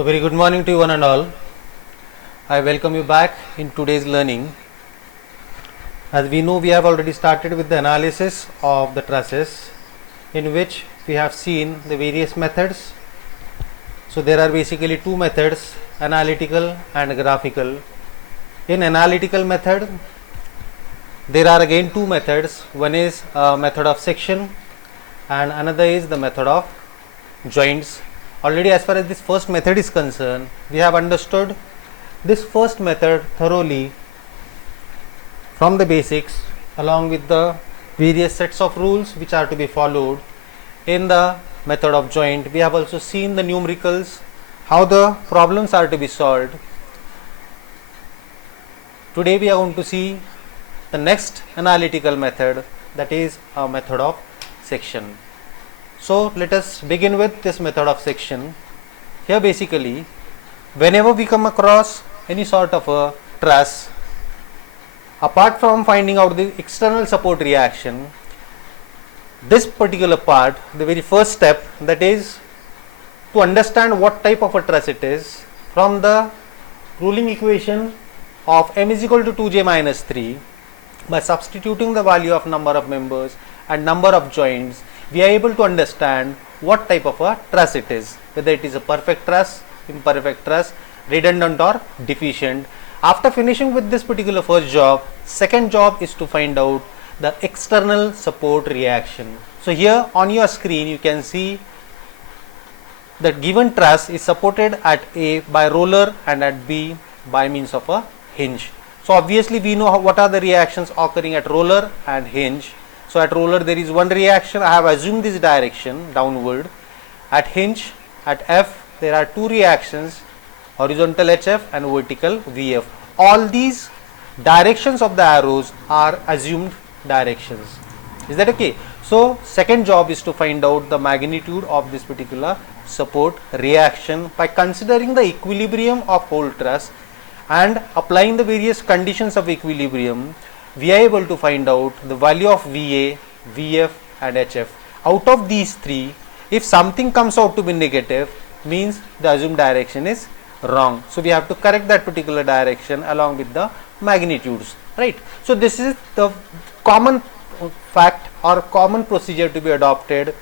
A very good morning to you one and all. I welcome you back in today's learning. As we know, we have already started with the analysis of the trusses, in which we have seen the various methods. So there are basically two methods, analytical and graphical. In analytical method, there are again two methods. One is a method of section and another is the method of joints. Already as far as this first method is concerned, we have understood this first method thoroughly from the basics, along with the various sets of rules which are to be followed in the method of joint. We have also seen the numericals, how the problems are to be solved. Today we are going to see the next analytical method, that is a method of section. So let us begin with this method of section. Here basically, whenever we come across any sort of a truss, apart from finding out the external support reaction, this particular part, the very first step, that is to understand what type of a truss it is, from the ruling equation of m is equal to 2j minus 3, by substituting the value of number of members and number of joints, we are able to understand what type of a truss it is, whether it is a perfect truss, imperfect truss, redundant or deficient. After finishing with this particular first job, second job is to find out the external support reaction. So here on your screen you can see that given truss is supported at A by roller and at B by means of a hinge. So obviously we know what are the reactions occurring at roller and hinge. So at roller there is one reaction, I have assumed this direction downward. At hinge, at F, there are two reactions, horizontal HF and vertical VF. All these directions of the arrows are assumed directions. Is that okay? So second job is to find out the magnitude of this particular support reaction by considering the equilibrium of whole truss and applying the various conditions of equilibrium. We are able to find out the value of VA, VF and HF. Out of these three, if something comes out to be negative, means the assumed direction is wrong. So we have to correct that particular direction along with the magnitudes, right? So this is the common fact or common procedure to be adopted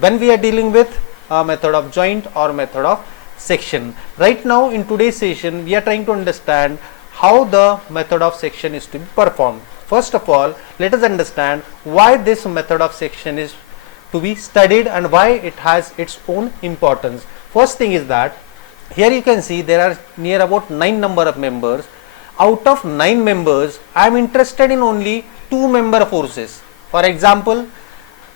when we are dealing with a method of joint or method of section. Right now in today's session, we are trying to understand how the method of section is to be performed. First of all, let us understand why this method of section is to be studied and why it has its own importance. First thing is that here you can see there are near about 9 number of members. Out of 9 members, I am interested in only 2 member forces. For example,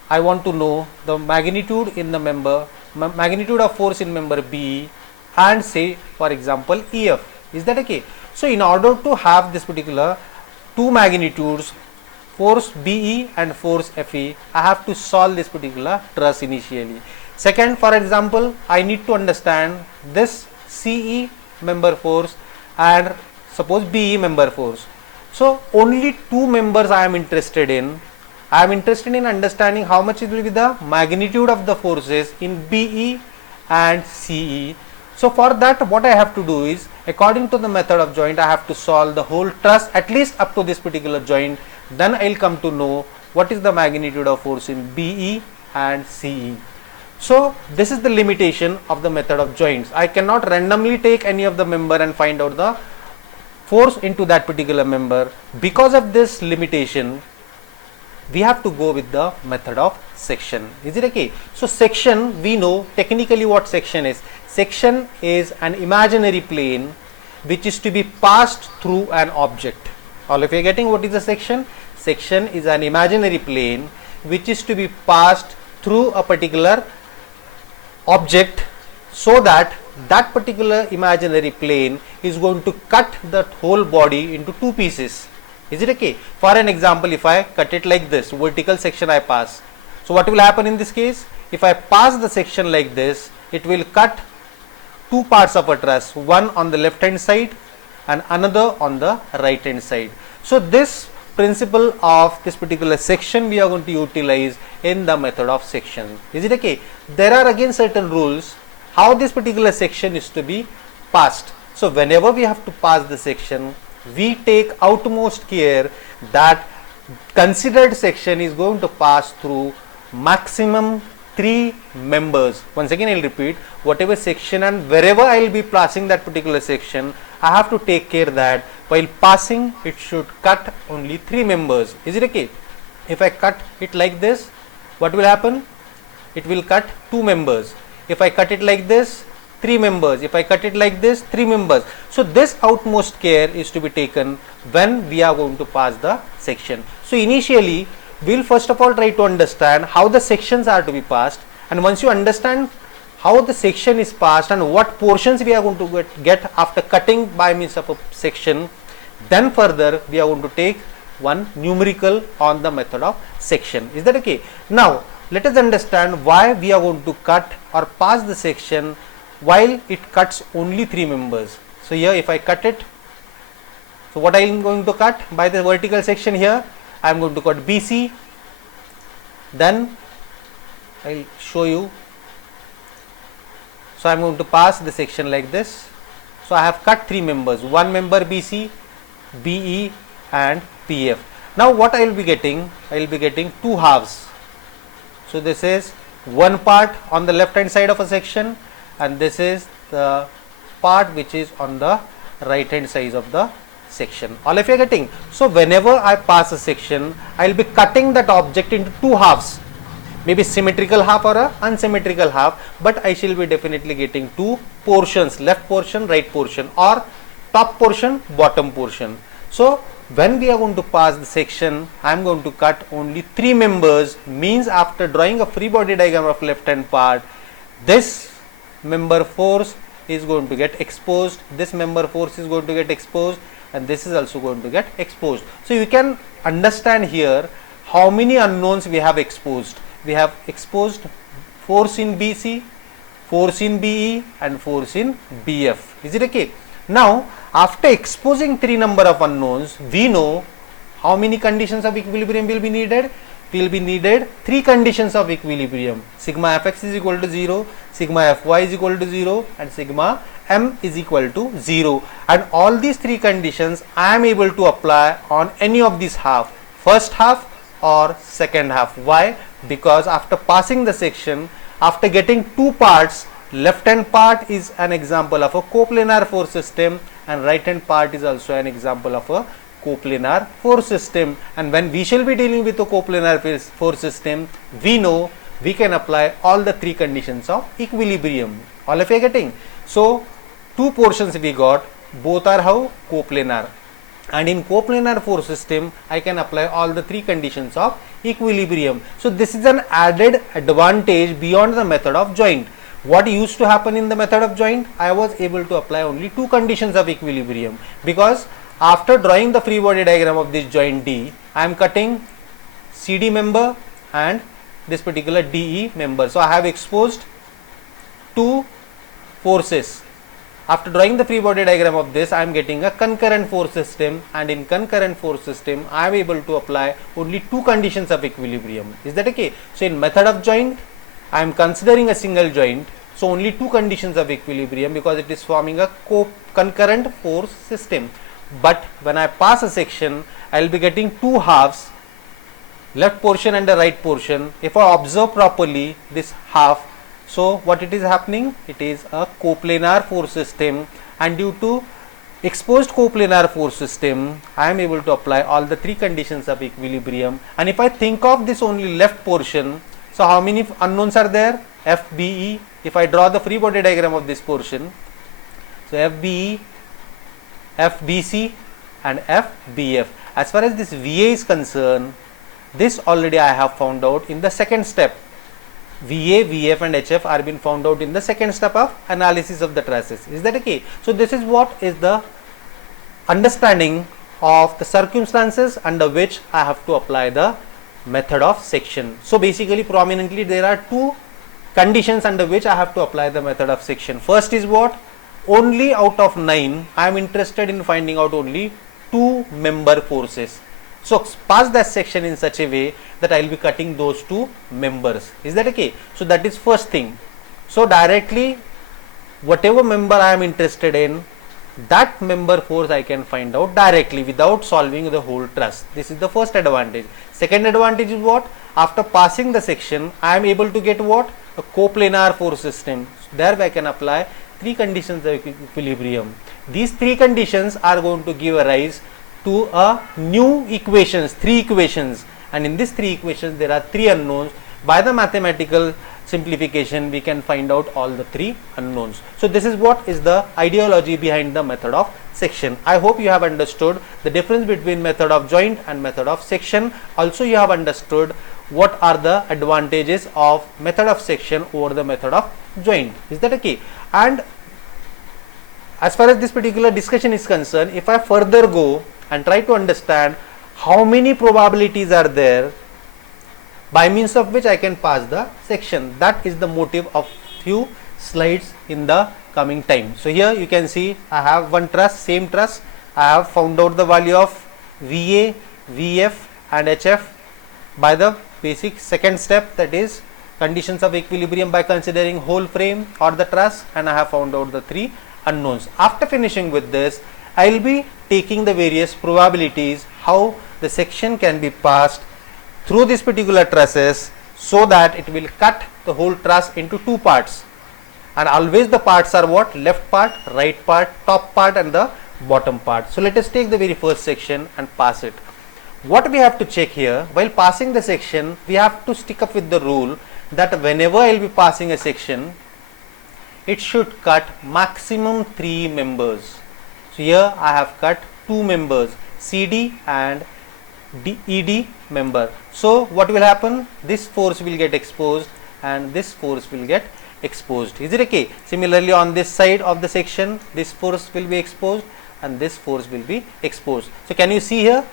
I want to know the magnitude in the member, magnitude of force in member B and say for example EF. Is that okay? So in order to have this particular two magnitudes, force BE and force FE, I have to solve this particular truss initially. Second, for example, I need to understand this CE member force and suppose BE member force. So only 2 members I am interested in. I am interested in understanding how much it will be the magnitude of the forces in BE and CE. So for that, what I have to do is, according to the method of joint, I have to solve the whole truss at least up to this particular joint. Then I will come to know what is the magnitude of force in BE and CE. So this is the limitation of the method of joints. I cannot randomly take any of the member and find out the force into that particular member. Because of this limitation, we have to go with the method of section. Is it okay? So section, we know technically what section is. Section is an imaginary plane which is to be passed through an object. All of you are getting what is a section? Section is an imaginary plane which is to be passed through a particular object, so that that particular imaginary plane is going to cut the whole body into 2 pieces. Is it okay? For an example, if I cut it like this, vertical section I pass. So what will happen in this case? If I pass the section like this, it will cut 2 parts of a truss, one on the left hand side and another on the right hand side. So this principle of this particular section we are going to utilize in the method of section. Is it okay? There are again certain rules how this particular section is to be passed. So whenever we have to pass the section, we take utmost care that considered section is going to pass through maximum 3 members. Once again I will repeat, whatever section and wherever I will be passing that particular section, I have to take care that while passing it should cut only 3 members. Is it okay? If I cut it like this, what will happen? It will cut 2 members. If I cut it like this, 3 members. If I cut it like this, 3 members. So this utmost care is to be taken when we are going to pass the section. So initially we will first of all try to understand how the sections are to be passed, and once you understand how the section is passed and what portions we are going to get after cutting by means of a section, then further we are going to take one numerical on the method of section. Is that okay? Now let us understand why we are going to cut or pass the section while it cuts only 3 members. So here if I cut it, so what I am going to cut by the vertical section here, I am going to cut BC, then I will show you. So I am going to pass the section like this. So I have cut 3 members, 1 member BC, BE and PF. Now what I will be getting? I will be getting 2 halves. So this is one part on the left hand side of a section, and this is the part which is on the right hand side of the section. All of you are getting? So whenever I pass a section, I will be cutting that object into 2 halves, maybe symmetrical half or a unsymmetrical half, but I shall be definitely getting 2 portions, left portion, right portion, or top portion, bottom portion. So when we are going to pass the section, I am going to cut only 3 members, means after drawing a free body diagram of left hand part, this member force is going to get exposed, this member force is going to get exposed, and this is also going to get exposed. So you can understand here how many unknowns we have exposed. We have exposed force in BC, force in BE and force in BF. Is it okay? Now after exposing 3 number of unknowns, we know how many conditions of equilibrium will be needed. Will be needed 3 conditions of equilibrium. Sigma fx is equal to 0, sigma fy is equal to 0 and sigma m is equal to 0, and all these 3 conditions I am able to apply on any of these half, first half or second half. Why? Because after passing the section, after getting 2 parts, left hand part is an example of a coplanar force system and right hand part is also an example of a coplanar force system, and when we shall be dealing with a coplanar force system, we know we can apply all the 3 conditions of equilibrium. All of you are getting? So 2 portions we got, both are how? Coplanar, and in coplanar force system I can apply all the 3 conditions of equilibrium. So this is an added advantage beyond the method of joint. What used to happen in the method of joint? I was able to apply only 2 conditions of equilibrium, because after drawing the free body diagram of this joint D, I am cutting CD member and this particular DE member. So I have exposed 2 forces. After drawing the free body diagram of this, I am getting a concurrent force system, and in concurrent force system I am able to apply only 2 conditions of equilibrium. Is that okay? So in method of joint, I am considering a single joint, so only 2 conditions of equilibrium because it is forming a concurrent force system. But when I pass a section, I will be getting 2 halves, left portion and the right portion. If I observe properly this half, so what it is happening? It is a coplanar force system, and due to exposed coplanar force system, I am able to apply all the 3 conditions of equilibrium. And if I think of this only left portion, so how many unknowns are there? FBE. If I draw the free body diagram of this portion, so FBE, FBC and FBF. As far as this VA is concerned, this already I have found out in the second step. VA, VF and HF are been found out in the second step of analysis of the traces. Is that okay? So this is what is the understanding of the circumstances under which I have to apply the method of section. So basically prominently there are 2 conditions under which I have to apply the method of section. First is what? Only out of 9 I am interested in finding out only 2 member forces. So pass that section in such a way that I will be cutting those 2 members. Is that okay? So that is first thing. So directly whatever member I am interested in, that member force I can find out directly without solving the whole truss. This is the first advantage. Second advantage is what? After passing the section, I am able to get what? A coplanar force system. There I can apply three conditions of equilibrium. These three conditions are going to give a rise to a new equations, three equations, and in these three equations there are three unknowns. By the mathematical simplification we can find out all the three unknowns. So this is what is the ideology behind the method of section. I hope you have understood the difference between method of joint and method of section. Also you have understood what are the advantages of method of section over the method of joint. Is that okay? And as far as this particular discussion is concerned, if I further go and try to understand how many probabilities are there by means of which I can pass the section, that is the motive of few slides in the coming time. So here you can see I have one truss, same truss. I have found out the value of VA, VF and HF by the basic second step, that is conditions of equilibrium by considering whole frame or the truss, and I have found out the three unknowns. After finishing with this, I will be taking the various probabilities how the section can be passed through this particular trusses so that it will cut the whole truss into two parts, and always the parts are what? Left part, right part, top part and the bottom part. So let us take the very first section and pass it. What we have to check here, while passing the section, we have to stick up with the rule that whenever I will be passing a section, it should cut maximum 3 members. So here I have cut 2 members, CD and ED member. So what will happen? This force will get exposed and this force will get exposed. Is it okay? Similarly on this side of the section, this force will be exposed and this force will be exposed. So can you see here?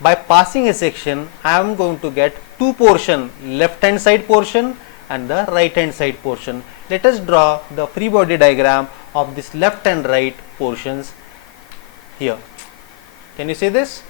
By passing a section, I am going to get two portion, left hand side portion and the right hand side portion. Let us draw the free body diagram of this left and right portions here. Can you see this?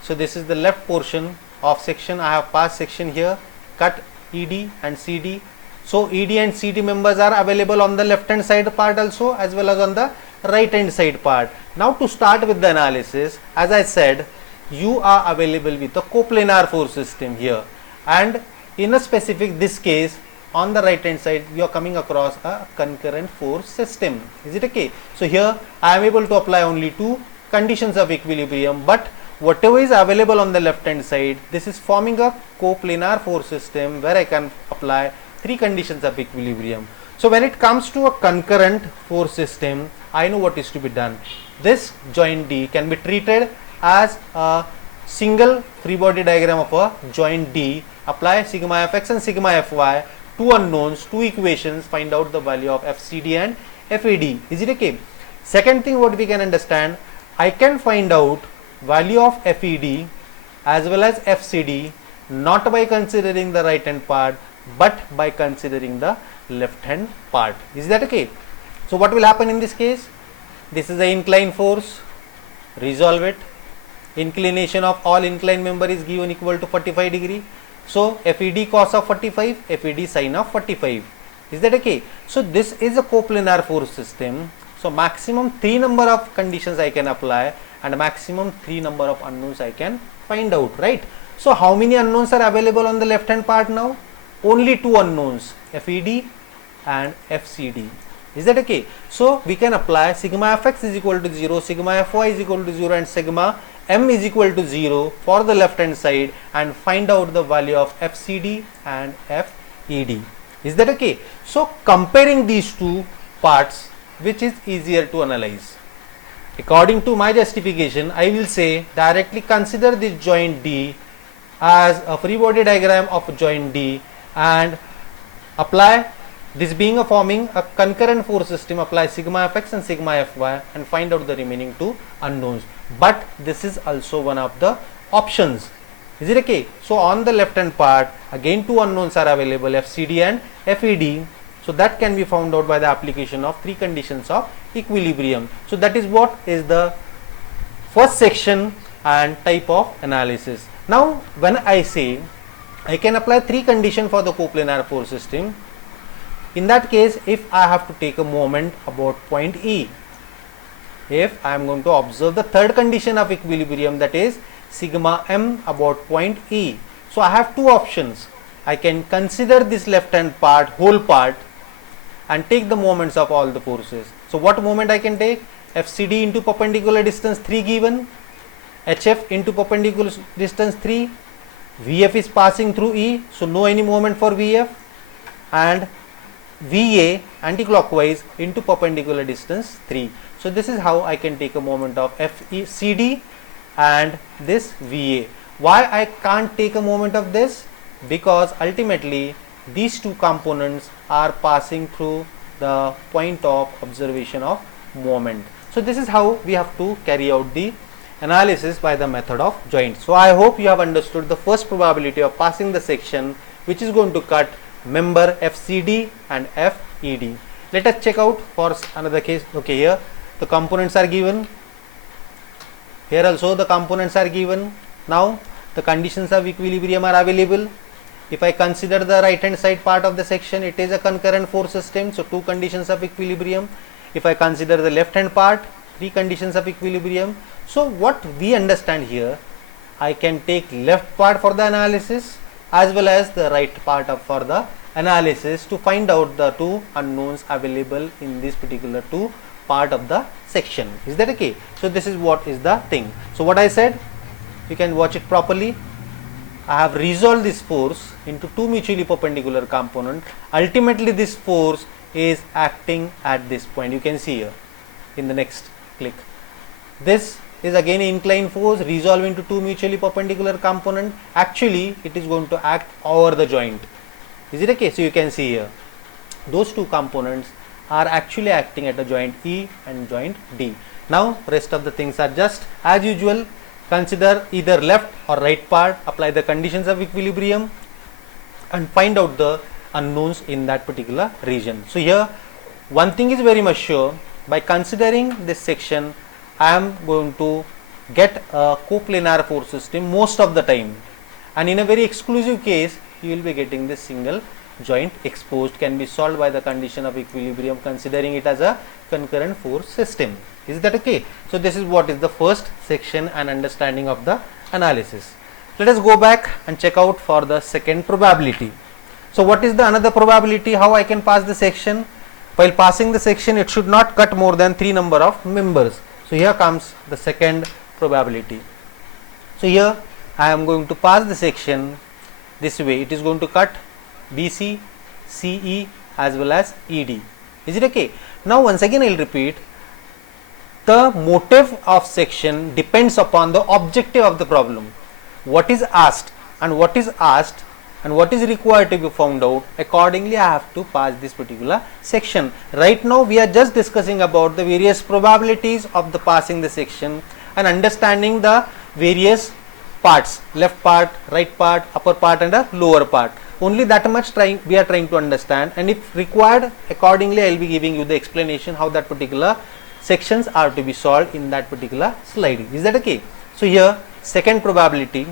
So this is the left portion of section. I have passed section here, cut ED and CD. So ED and CD members are available on the left hand side part also as well as on the right hand side part. Now to start with the analysis, as I said, you are available with a coplanar force system here, and in a specific this case on the right hand side you are coming across a concurrent force system. Is it okay? So here I am able to apply only two conditions of equilibrium, but whatever is available on the left hand side, this is forming a coplanar force system where I can apply three conditions of equilibrium. So when it comes to a concurrent force system, I know what is to be done. This joint D can be treated as a single free body diagram of a joint D. Apply sigma fx and sigma fy, two unknowns, two equations, find out the value of FCD and FAD. Is it okay? Second thing what we can understand, I can find out value of FED as well as FCD not by considering the right hand part but by considering the left hand part. Is that okay? So what will happen in this case? This is the inclined force, resolve it. Inclination of all inclined member is given equal to 45 degree. So FED cos of 45, FED sin of 45. Is that okay? So this is a coplanar force system. So maximum 3 number of conditions I can apply and maximum 3 number of unknowns I can find out, right? So how many unknowns are available on the left hand part now? Only 2 unknowns, FED and FCD. Is that okay? So we can apply sigma fx is equal to 0, sigma fy is equal to 0 and sigma m is equal to 0 for the left hand side and find out the value of FCD and FED. Is that okay? So comparing these two parts, which is easier to analyze? According to my justification, I will say directly consider this joint D as a free body diagram of joint D and apply this being a forming a concurrent force system, apply sigma fx and sigma fy and find out the remaining two unknowns. But this is also one of the options. Is it okay? So on the left hand part again two unknowns are available, FCD and FED. So that can be found out by the application of three conditions of equilibrium. So that is what is the first section and type of analysis. Now when I say I can apply three conditions for the coplanar force system, In that case, if I have to take a moment about point E, if I am going to observe the third condition of equilibrium, that is sigma m about point E. So I have two options. I can consider this left hand part, whole part, and take the moments of all the forces. So what moment I can take? FCD into perpendicular distance 3 given, HF into perpendicular distance 3, VF is passing through E, so no any moment for VF, and VA anti-clockwise into perpendicular distance 3. So this is how I can take a moment of FCD and this VA. Why I can't take a moment of this? Because ultimately these two components are passing through the point of observation of moment. So this is how we have to carry out the analysis by the method of joint. So I hope you have understood the first probability of passing the section which is going to cut member FCD and FED. Let us check out for another case. Okay, here the components are given. Here also the components are given. Now the conditions of equilibrium are available. If I consider the right hand side part of the section, it is a concurrent force system, so two conditions of equilibrium. If I consider the left hand part, three conditions of equilibrium. So what we understand here, I can take left part for the analysis as well as the right part for the analysis to find out the two unknowns available in this particular two part of the section. Is that okay? So this is what is the thing. So what I said, you can watch it properly. I have resolved this force into two mutually perpendicular components. Ultimately this force is acting at this point. You can see here in the next click. This is again inclined force resolved into two mutually perpendicular component. Actually it is going to act over the joint. Is it okay? So you can see here those two components are actually acting at the joint E and joint D. Now rest of the things are just as usual. Consider either left or right part, apply the conditions of equilibrium and find out the unknowns in that particular region. So here one thing is very much sure, by considering this section I am going to get a coplanar force system most of the time, and in a very exclusive case you will be getting this single joint exposed, can be solved by the condition of equilibrium considering it as a concurrent force system. Is that okay? So this is what is the first section and understanding of the analysis. Let us go back and check out for the second probability. So what is the another probability how I can pass the section? While passing the section it should not cut more than 3 number of members. So here comes the second probability. So here I am going to pass the section this way. It is going to cut BC, CE as well as ED. Is it okay? Now once again I will repeat, the motive of section depends upon the objective of the problem. What is asked and what is required to be found out, accordingly I have to pass this particular section. Right now we are just discussing about the various probabilities of the passing the section and understanding the various parts, left part, right part, upper part and a lower part. Only that much we are trying to understand, and if required accordingly I will be giving you the explanation how that particular sections are to be solved in that particular slide. Is that okay? So here second probability,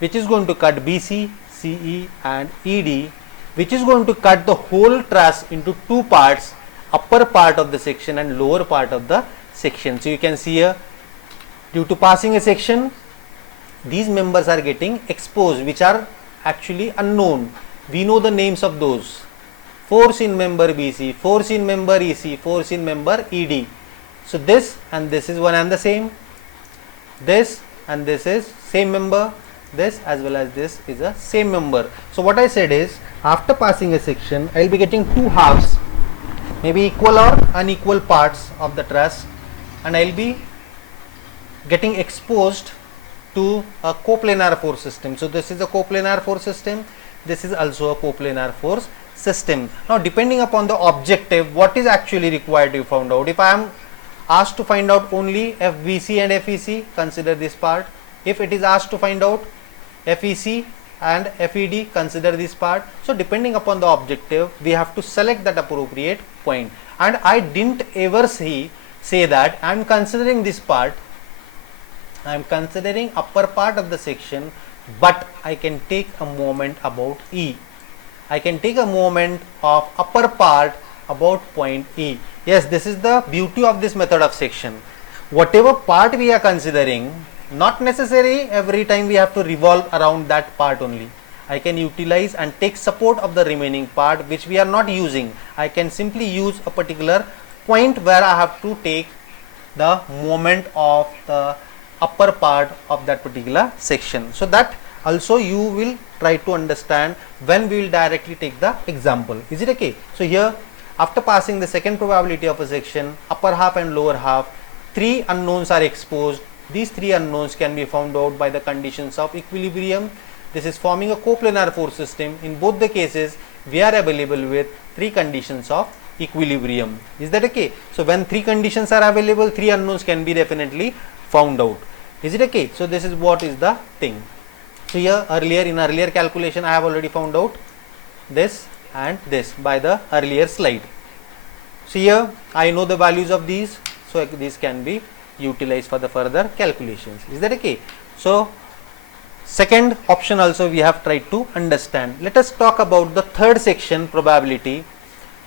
which is going to cut BC, CE and ED, which is going to cut the whole truss into two parts, upper part of the section and lower part of the section. So you can see here, due to passing a section, these members are getting exposed, which are actually unknown. We know the names of those: force in member BC, force in member EC, force in member ED. So this and this is one and the same, this and this is same member, this as well as this is a same member. So what I said is, after passing a section I will be getting two halves, maybe equal or unequal parts of the truss, and I will be getting exposed to a coplanar force system. So this is a coplanar force system, this is also a coplanar force system. Now depending upon the objective, what is actually required to be found out. If I am asked to find out only FBC and FEC, consider this part. If it is asked to find out FEC and FED, consider this part. So depending upon the objective we have to select that appropriate point, and I didn't ever say that I am considering this part, I am considering upper part of the section, but I can take a moment about E. I can take a moment of upper part about point E. Yes, this is the beauty of this method of section. Whatever part we are considering, not necessary every time we have to revolve around that part only. I can utilize and take support of the remaining part which we are not using. I can simply use a particular point where I have to take the moment of the upper part of that particular section. So that also you will try to understand when we will directly take the example. Is it okay? So here, after passing the second probability of a section, upper half and lower half, three unknowns are exposed. These three unknowns can be found out by the conditions of equilibrium. This is forming a coplanar force system. In both the cases, we are available with three conditions of equilibrium. Is that okay? So when three conditions are available, three unknowns can be definitely found out. Is it okay? So this is what is the thing. So here in earlier calculation, I have already found out this and this by the earlier slide. So here I know the values of these, so these can be utilized for the further calculations. Is that okay? So second option also we have tried to understand. Let us talk about the third section probability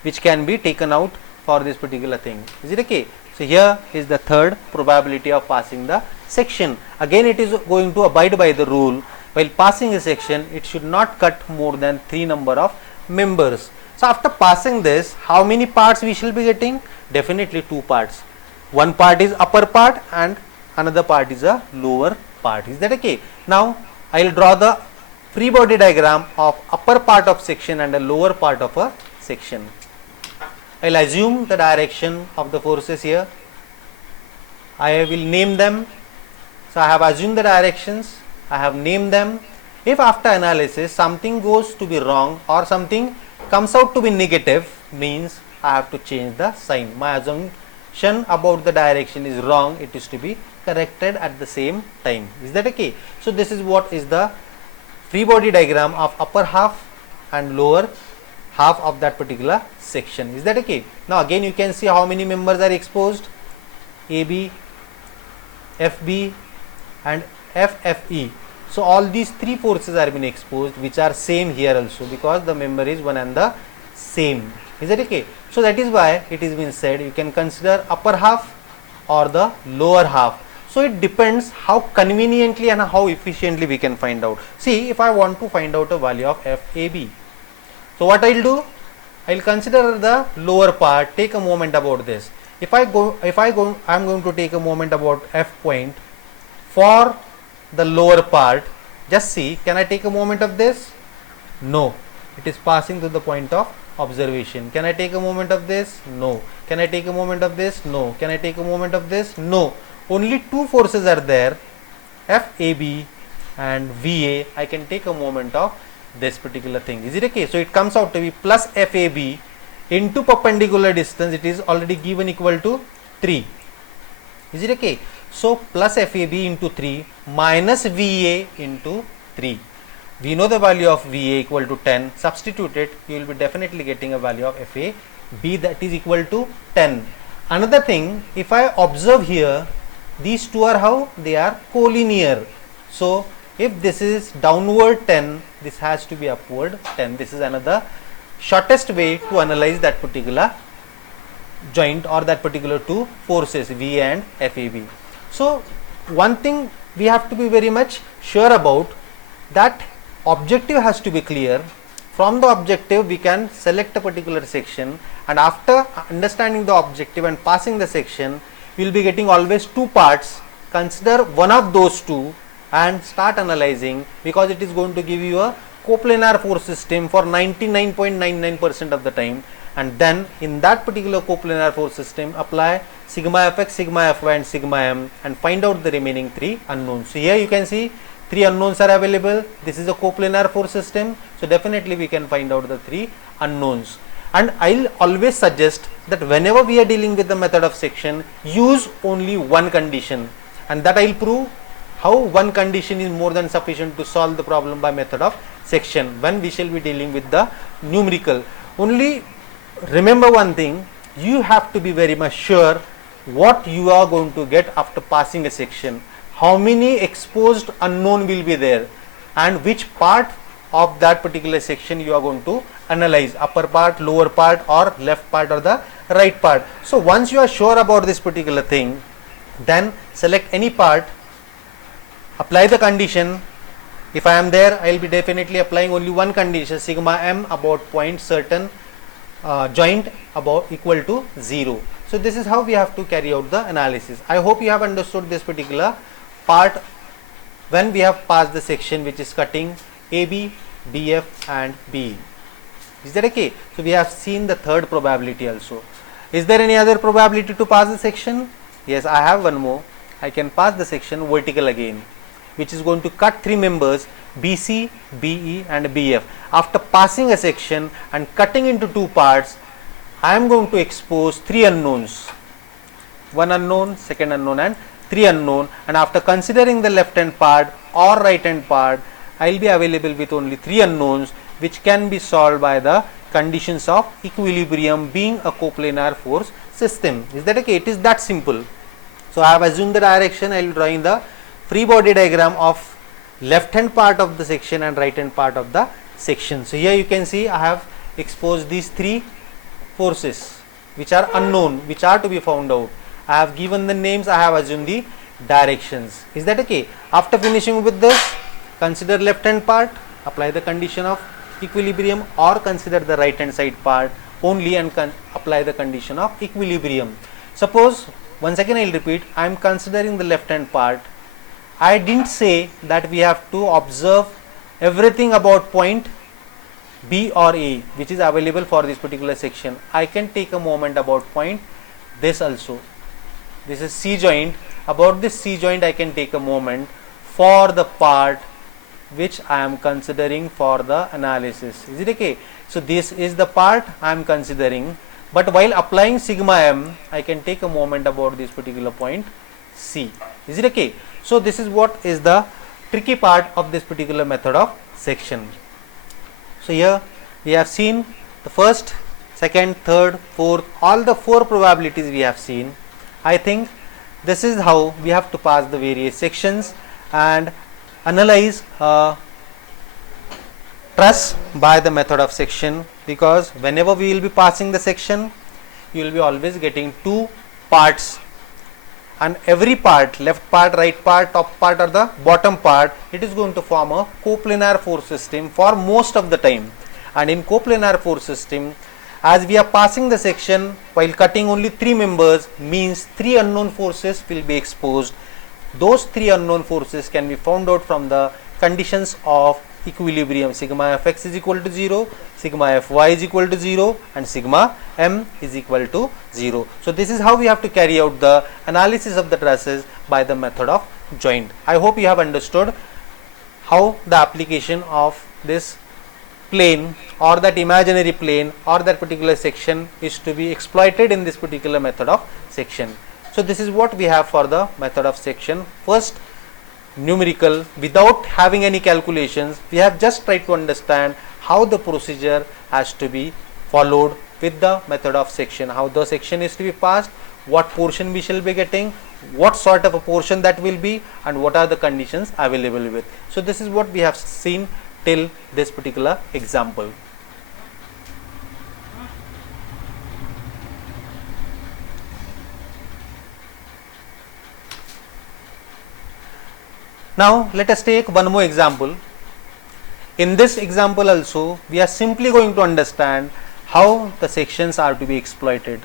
which can be taken out for this particular thing. Is it okay? So here is the third probability of passing the section. Again, it is going to abide by the rule. While passing a section, it should not cut more than 3 number of members. So after passing this, how many parts we shall be getting? Definitely 2 parts. One part is upper part and another part is a lower part. Is that okay? Now I will draw the free body diagram of upper part of section and a lower part of a section. I will assume the direction of the forces here. I will name them. So I have assumed the directions. I have named them. If after analysis something goes to be wrong or something comes out to be negative, means I have to change the sign. My assumption about the direction is wrong. It is to be corrected at the same time. Is that okay? So this is what is the free body diagram of upper half and lower half of that particular section. Is that okay? Now again you can see how many members are exposed. AB, FB and FFE. So all these three forces are being exposed, which are same here also, because the member is one and the same. Is that okay? So that is why it is been said you can consider upper half or the lower half. So it depends how conveniently and how efficiently we can find out. See, if I want to find out a value of FAB, so what I will do, I will consider the lower part, take a moment about this. I am going to take a moment about F point for the lower part. Just see, can I take a moment of this? No, it is passing to the point of observation. Can I take a moment of this? No. Can I take a moment of this? No. Can I take a moment of this? No. Only two forces are there, FAB and VA. I can take a moment of this particular thing. Is it okay? So it comes out to be plus FAB into perpendicular distance. It is already given equal to 3. Is it okay? So plus FAB into 3 minus VA into 3. We know the value of VA equal to 10. Substitute it, you will be definitely getting a value of FAB that is equal to 10. Another thing, if I observe here, these two are how? They are collinear. So if this is downward 10, this has to be upward 10. This is another shortest way to analyze that particular joint or that particular two forces, VA and FAB. So one thing we have to be very much sure about, that objective has to be clear. From the objective we can select a particular section, and after understanding the objective and passing the section, we will be getting always two parts. Consider one of those two and start analyzing, because it is going to give you a coplanar force system for 99.99% of the time, and then in that particular coplanar force system apply sigma fx, sigma fy and sigma m and find out the remaining three unknowns. So here you can see three unknowns are available. This is a coplanar force system, so definitely we can find out the three unknowns. And I'll always suggest that whenever we are dealing with the method of section, use only one condition, and that I'll prove how one condition is more than sufficient to solve the problem by method of section when we shall be dealing with the numerical. Only remember one thing, you have to be very much sure what you are going to get after passing a section, how many exposed unknown will be there, and which part of that particular section you are going to analyze upper part, lower part, or left part or the right part. So once you are sure about this particular thing, then select any part, apply the condition. If I am there, I will be definitely applying only one condition, sigma m about point certain joint about equal to 0. So this is how we have to carry out the analysis. I hope you have understood this particular part when we have passed the section which is cutting AB, BF and BE. Is that okay? So we have seen the third probability also. Is there any other probability to pass the section? Yes, I have one more. I can pass the section vertical again, which is going to cut three members BC, BE and BF. After passing a section and cutting into two parts, I am going to expose three unknowns. One unknown, second unknown and three unknown, and after considering the left hand part or right hand part, I will be available with only three unknowns which can be solved by the conditions of equilibrium being a coplanar force system. Is that okay? It is that simple. So I have assumed the direction. I will drawing the free body diagram of left hand part of the section and right hand part of the section. So here you can see I have exposed these three forces which are unknown, which are to be found out. I have given the names, I have assumed the directions. Is that okay? After finishing with this, consider left hand part, apply the condition of equilibrium, or consider the right hand side part only and apply the condition of equilibrium. Suppose, once again I will repeat, I am considering the left hand part. I didn't say that we have to observe everything about point B or A which is available for this particular section. I can take a moment about point this also. This is C joint. About this C joint I can take a moment for the part which I am considering for the analysis. Is it okay? So this is the part I am considering, but while applying sigma m, I can take a moment about this particular point C. Is it okay? So this is what is the tricky part of this particular method of section. So here we have seen the first, second, third, fourth, all the four probabilities we have seen. I think this is how we have to pass the various sections and analyze truss by the method of section, because whenever we will be passing the section, you will be always getting two parts, and every part, left part, right part, top part or the bottom part, it is going to form a coplanar force system for most of the time. And in coplanar force system, as we are passing the section while cutting only three members, means three unknown forces will be exposed. Those three unknown forces can be found out from the conditions of equilibrium. Sigma fx is equal to 0, sigma fy is equal to 0 and sigma m is equal to 0. So this is how we have to carry out the analysis of the trusses by the method of joint. I hope you have understood how the application of this plane or that imaginary plane or that particular section is to be exploited in this particular method of section. So this is what we have for the method of section. First, numerical, without having any calculations, we have just tried to understand how the procedure has to be followed with the method of section, how the section is to be passed, what portion we shall be getting, what sort of a portion that will be, and what are the conditions available with. So this is what we have seen till this particular example. Now let us take one more example. In this example also, we are simply going to understand how the sections are to be exploited,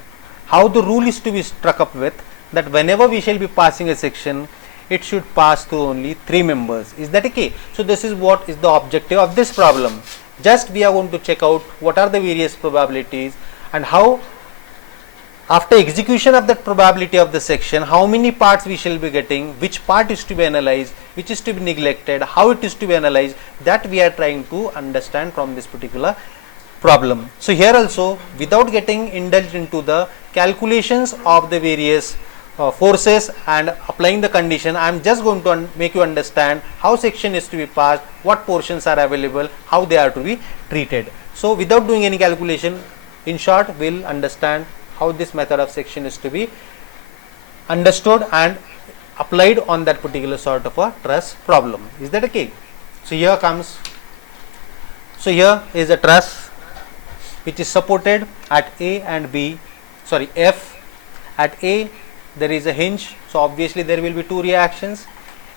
how the rule is to be struck up with, that whenever we shall be passing a section, it should pass through only three members. Is that okay? So this is what is the objective of this problem. Just we are going to check out what are the various probabilities and how, after execution of that probability of the section, how many parts we shall be getting, which part is to be analyzed, which is to be neglected, how it is to be analyzed, that we are trying to understand from this particular problem. So here also, without getting indulged into the calculations of the various forces and applying the condition, I am just going to make you understand how section is to be passed, what portions are available, how they are to be treated. So without doing any calculation, in short, we will understand how this method of section is to be understood and applied on that particular sort of a truss problem. Is that okay? So here comes, so here is a truss which is supported at A and B, sorry F. At A there is a hinge, so obviously there will be two reactions,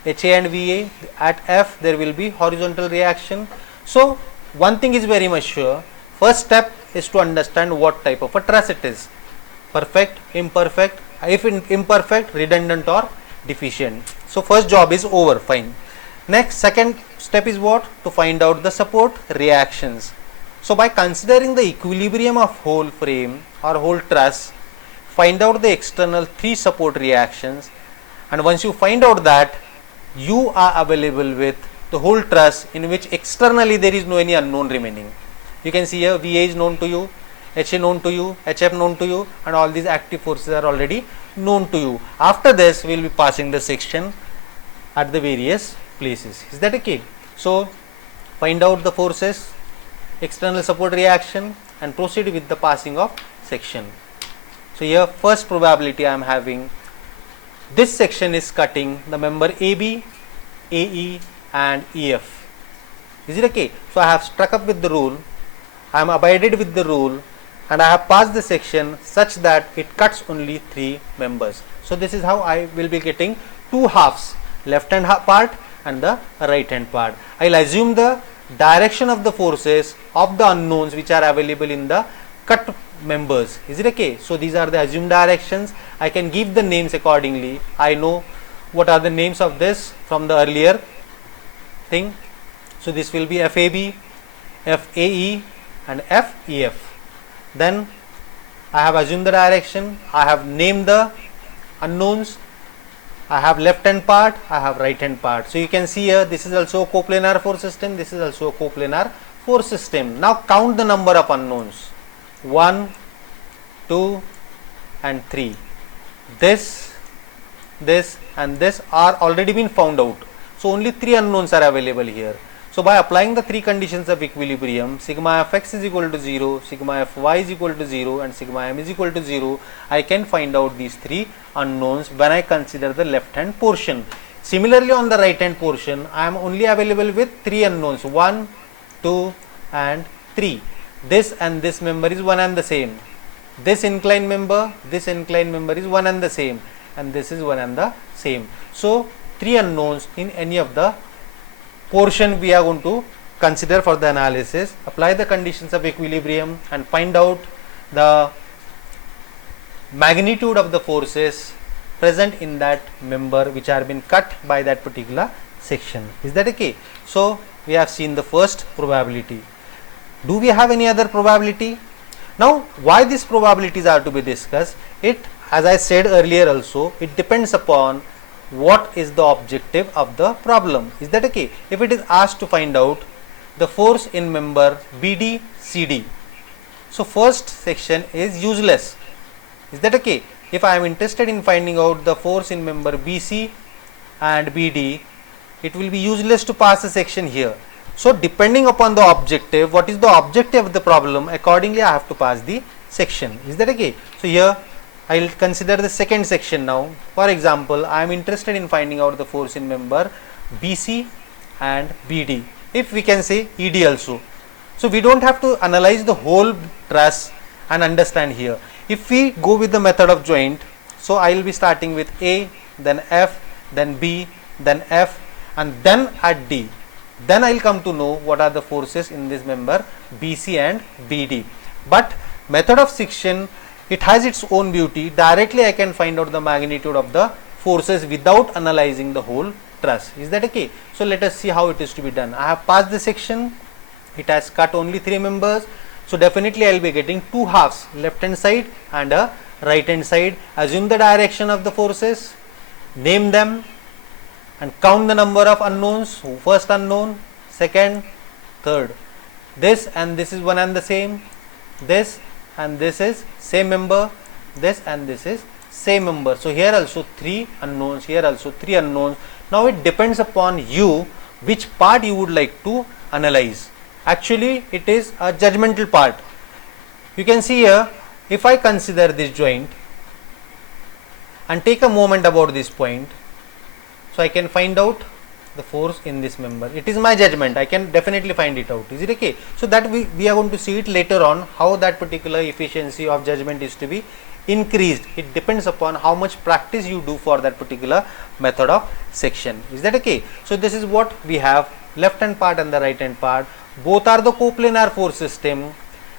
HA and VA. At F there will be horizontal reaction. So one thing is very much sure, first step is to understand what type of a truss it is, perfect, imperfect, if imperfect, redundant or deficient. So first job is over, fine. Next, second step is what? To find out the support reactions. So by considering the equilibrium of whole frame or whole truss, find out the external three support reactions, and once you find out that, you are available with the whole truss in which externally there is no any unknown remaining. You can see here VA is known to you, HA known to you, HF known to you, and all these active forces are already known to you. After this we will be passing the section at the various places. Is that okay? So find out the forces, external support reaction, and proceed with the passing of section. So here first probability I am having, this section is cutting the member AB, AE and EF. Is it okay? So I have struck up with the rule, I am abided with the rule, and I have passed the section such that it cuts only three members. So this is how I will be getting two halves, left hand part and the right hand part. I will assume the direction of the forces of the unknowns which are available in the cut members. Is it okay? So these are the assumed directions. I can give the names accordingly. I know what are the names of this from the earlier thing. So this will be FAB, FAE and FEF. Then I have assumed the direction, I have named the unknowns, I have left hand part, I have right hand part. So you can see here, this is also a coplanar force system, this is also a coplanar force system. Now count the number of unknowns, 1, 2 and 3. This and this are already been found out. So only 3 unknowns are available here. So by applying the three conditions of equilibrium, sigma fx is equal to 0, sigma fy is equal to 0 and sigma m is equal to 0, I can find out these three unknowns when I consider the left hand portion. Similarly on the right hand portion, I am only available with three unknowns, 1, 2 and 3. This and this member is one and the same. This inclined member is one and the same, and this is one and the same. So three unknowns in any of the portion we are going to consider for the analysis, apply the conditions of equilibrium and find out the magnitude of the forces present in that member which are been cut by that particular section. Is that okay? So we have seen the first probability. Do we have any other probability? Now why these probabilities are to be discussed? It, as I said earlier also, it depends upon what is the objective of the problem. Is that okay? If it is asked to find out the force in member BD CD, so first section is useless. Is that okay? If I am interested in finding out the force in member BC and BD, it will be useless to pass a section here. So depending upon the objective, what is the objective of the problem, accordingly I have to pass the section. Is that okay? So here I will consider the second section now. For example, I am interested in finding out the force in member BC and BD. If we can say ED also. So we don't have to analyze the whole truss and understand here. If we go with the method of joint, so I will be starting with A, then F, then B, then F, and then at D. Then I will come to know what are the forces in this member BC and BD. But method of section, it has its own beauty. Directly I can find out the magnitude of the forces without analyzing the whole truss. Is that okay? So let us see how it is to be done. I have passed the section, it has cut only three members. So definitely I will be getting two halves, left hand side and a right hand side. Assume the direction of the forces, name them and count the number of unknowns. First unknown, second, third. This and this is one and the same. This and this is same member, this and this is same member. So here also three unknowns, here also three unknowns. Now it depends upon you which part you would like to analyze. Actually it is a judgmental part. You can see here, if I consider this joint and take a moment about this point, so I can find out the force in this member. It is my judgment, I can definitely find it out. Is it okay? So that we are going to see it later on, how that particular efficiency of judgment is to be increased. It depends upon how much practice you do for that particular method of section. Is that okay? So this is what we have, left hand part and the right hand part. Both are the coplanar force system.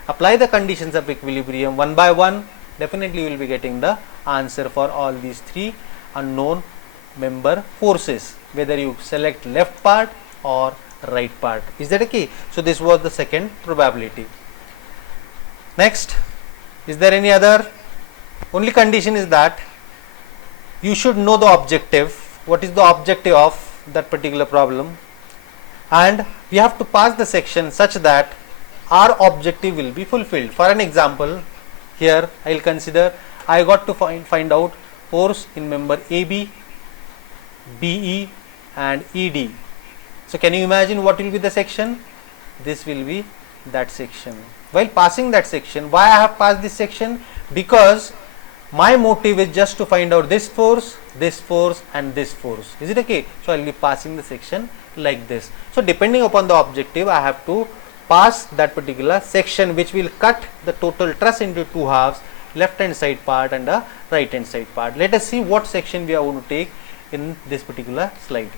Apply the conditions of equilibrium one by one. Definitely you will be getting the answer for all these three unknown member forces, whether you select left part or right part. Is that okay? So this was the second probability. Next, is there any other? Only condition is that you should know the objective. What is the objective of that particular problem? And we have to pass the section such that our objective will be fulfilled. For an example, here I will consider I got to find out force in member AB, BE and ED. So can you imagine what will be the section? This will be that section. While passing that section, why I have passed this section? Because my motive is just to find out this force and this force. Is it okay? So I will be passing the section like this. So depending upon the objective, I have to pass that particular section which will cut the total truss into two halves, left hand side part and the right hand side part. Let us see what section we are going to take in this particular slide.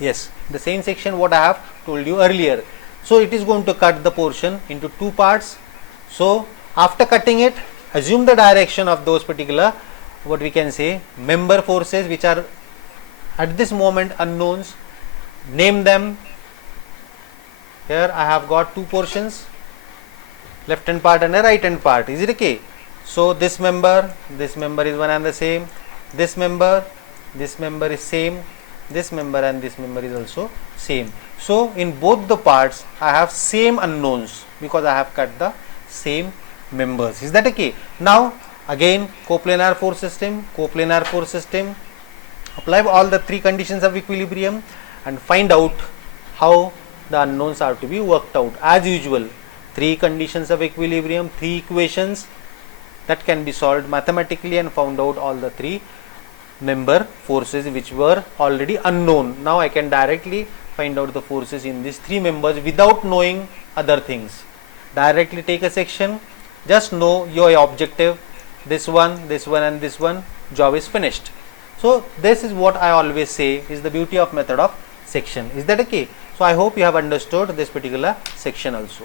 Yes, the same section what I have told you earlier. So it is going to cut the portion into two parts. So after cutting it, assume the direction of those particular, what we can say, member forces which are at this moment unknowns. Name them. Here I have got two portions, left hand part and a right hand part. Is it okay? So this member is one and the same. This member is same. This member and this member is also same. So in both the parts I have same unknowns because I have cut the same members. Is that okay? Now again coplanar force system, apply all the three conditions of equilibrium and find out how the unknowns are to be worked out. As usual, three conditions of equilibrium, three equations that can be solved mathematically and found out all the three member forces which were already unknown. Now I can directly find out the forces in these three members without knowing other things. Directly take a section, just know your objective, this one and this one, job is finished. So this is what I always say is the beauty of method of section. Is that okay? So I hope you have understood this particular section also.